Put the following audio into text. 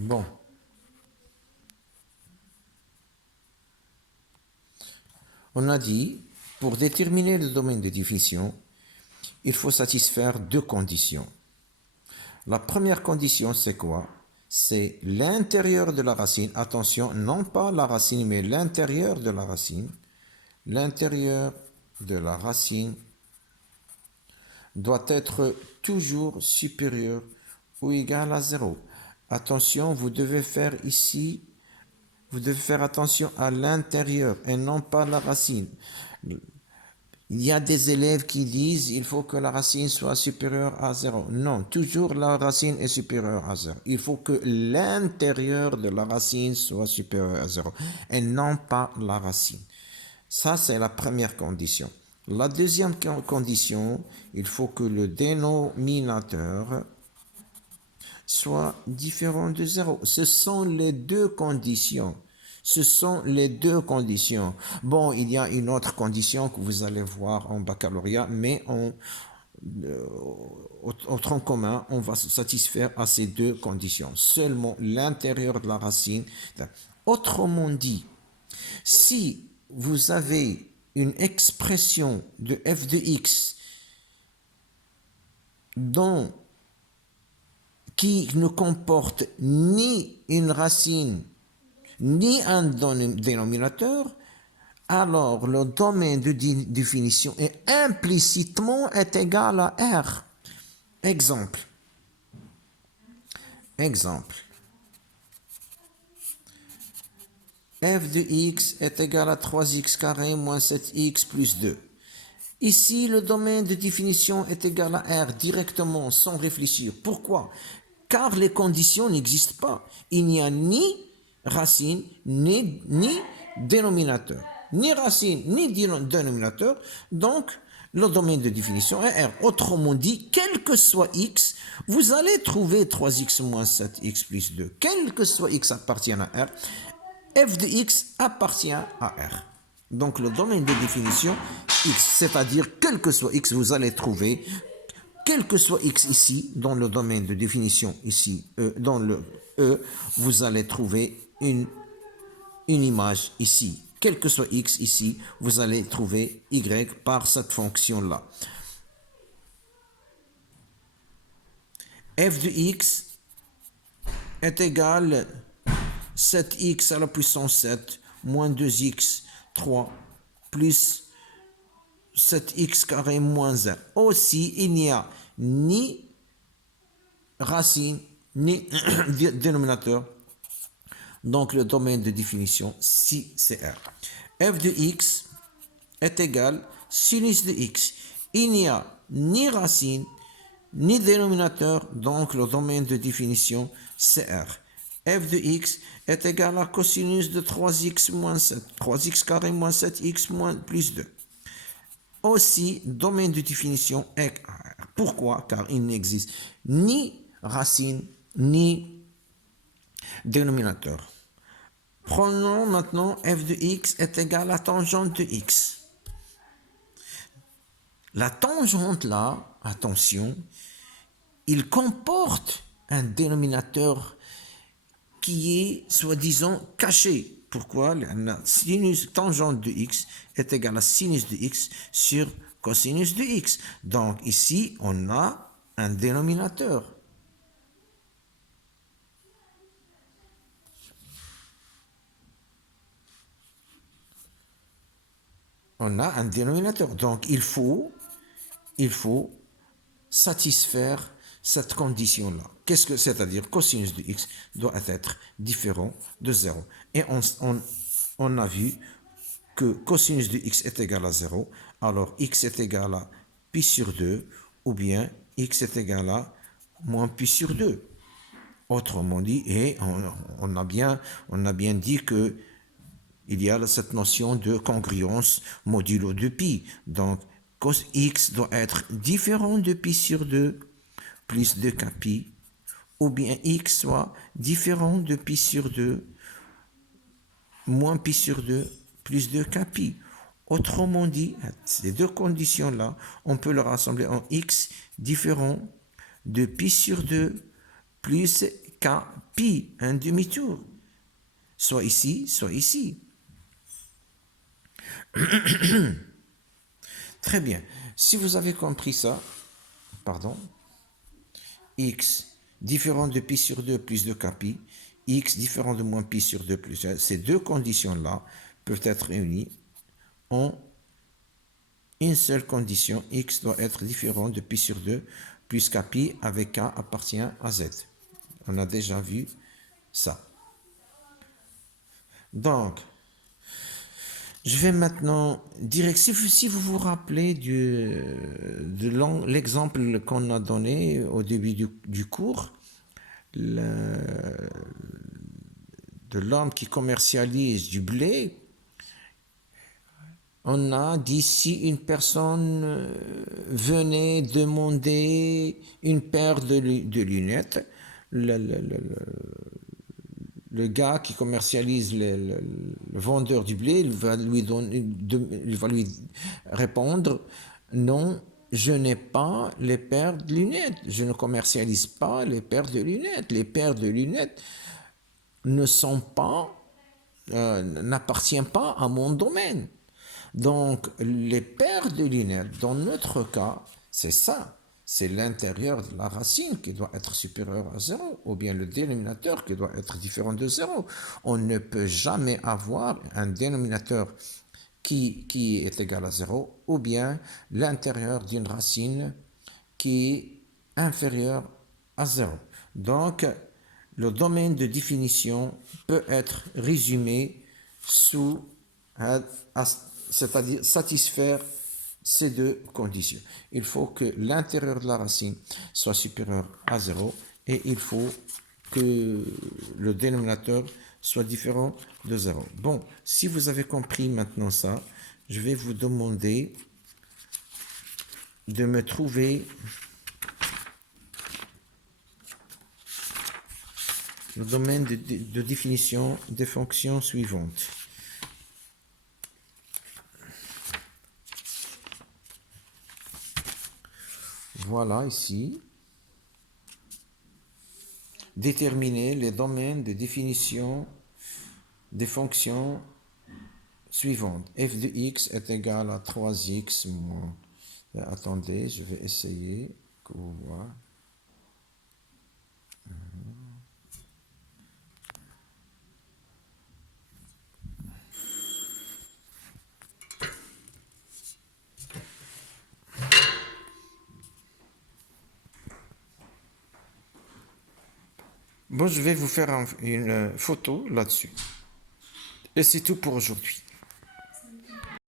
Bon, on a dit, pour déterminer le domaine de définition, il faut satisfaire deux conditions. La première condition, c'est quoi? C'est l'intérieur de la racine. Attention, non pas la racine, mais l'intérieur de la racine. L'intérieur de la racine doit être toujours supérieur ou égal à 0. Attention, vous devez faire ici, vous devez faire attention à l'intérieur et non pas la racine. Il y a des élèves qui disent il faut que la racine soit supérieure à 0. Non, toujours la racine est supérieure à 0. Il faut que l'intérieur de la racine soit supérieur à 0 et non pas la racine. Ça, c'est la première condition. La deuxième condition, il faut que le dénominateur soit différent de 0. Ce sont les deux conditions. Ce sont les deux conditions. Bon, il y a une autre condition que vous allez voir en baccalauréat, mais au tronc commun, on va se satisfaire à ces deux conditions. Seulement l'intérieur de la racine. Autrement dit, si vous avez une expression de f de x qui ne comporte ni une racine ni un dénominateur, alors le domaine de définition est implicitement égal à R. Exemple. F de x est égal à 3x carré moins 7x plus 2. Ici, le domaine de définition est égal à R directement, sans réfléchir. Pourquoi? Car les conditions n'existent pas. Il n'y a ni racine, ni dénominateur. Ni racine, ni dénominateur. Donc, le domaine de définition est R. Autrement dit, quel que soit x, vous allez trouver 3x moins 7x plus 2. Quel que soit x appartient à R, f de x appartient à R. Donc, le domaine de définition, x, c'est-à-dire quel que soit x, vous allez trouver, quel que soit x ici, dans le domaine de définition ici, dans le E, vous allez trouver une image ici. Quel que soit x ici, vous allez trouver y par cette fonction-là. F de x est égal à 7x à la puissance 7 moins 2x 3 plus 7x carré moins 1. Aussi, il n'y a ni racine, ni dénominateur. Donc, le domaine de définition, si c'est R. F de x est égal sinus de x. Il n'y a ni racine, ni dénominateur. Donc, le domaine de définition, c'est R. F de x est égal à cosinus de 3x moins 7. 3x carré moins 7x moins plus 2. Aussi, domaine de définition est R. Pourquoi? Car il n'existe ni racine, ni dénominateur. Prenons maintenant f de x est égal à tangente de x. La tangente là, attention, il comporte un dénominateur qui est soi-disant caché. Pourquoi? La sinus tangente de x est égal à sinus de x sur cosinus de x. Donc ici, on a un dénominateur. On a un dénominateur. Donc il faut satisfaire cette condition-là. Qu'est-ce que c'est-à-dire? Cosinus de x doit être différent de 0. Et on a vu que cosinus de x est égal à 0. Alors x est égal à pi sur 2 ou bien x est égal à moins pi sur 2. Autrement dit, et on a bien dit que il y a cette notion de congruence modulo de pi. Donc, cos x doit être différent de pi sur 2 plus 2 k pi, ou bien x soit différent de pi sur 2 moins pi sur 2 plus 2 k pi. Autrement dit, ces deux conditions-là, on peut les rassembler en x différent de pi sur 2 plus K, pi, un demi-tour. Soit ici, soit ici. Très bien. Si vous avez compris ça, pardon, x différent de pi sur 2 plus de kpi, x différent de moins pi sur 2 plus 1, ces deux conditions-là peuvent être réunies en une seule condition, x doit être différent de pi sur 2 plus kpi avec k appartient à z. On a déjà vu ça. Donc, je vais maintenant dire, si vous vous rappelez de l'exemple qu'on a donné au début du cours, de l'homme qui commercialise du blé, on a dit si une personne venait demander une paire de lunettes, le gars qui commercialise le vendeur du blé, il va lui répondre non, je n'ai pas les paires de lunettes, je ne commercialise pas les paires de lunettes. Les paires de lunettes ne sont pas, n'appartiennent pas à mon domaine. Donc, les paires de lunettes, dans notre cas, c'est ça. C'est l'intérieur de la racine qui doit être supérieur à 0, ou bien le dénominateur qui doit être différent de 0. On ne peut jamais avoir un dénominateur qui est égal à 0, ou bien l'intérieur d'une racine qui est inférieur à 0. Donc, le domaine de définition peut être résumé sous, c'est-à-dire satisfaire ces deux conditions. Il faut que l'intérieur de la racine soit supérieur à 0 et il faut que le dénominateur soit différent de 0. Bon, si vous avez compris maintenant ça, je vais vous demander de me trouver le domaine de définition des fonctions suivantes. Voilà ici. Déterminer les domaines de définition des fonctions suivantes. f de x est égal à 3x moins... Attendez, je vais essayer que vous voyez. Bon, je vais vous faire une photo là-dessus. Et c'est tout pour aujourd'hui.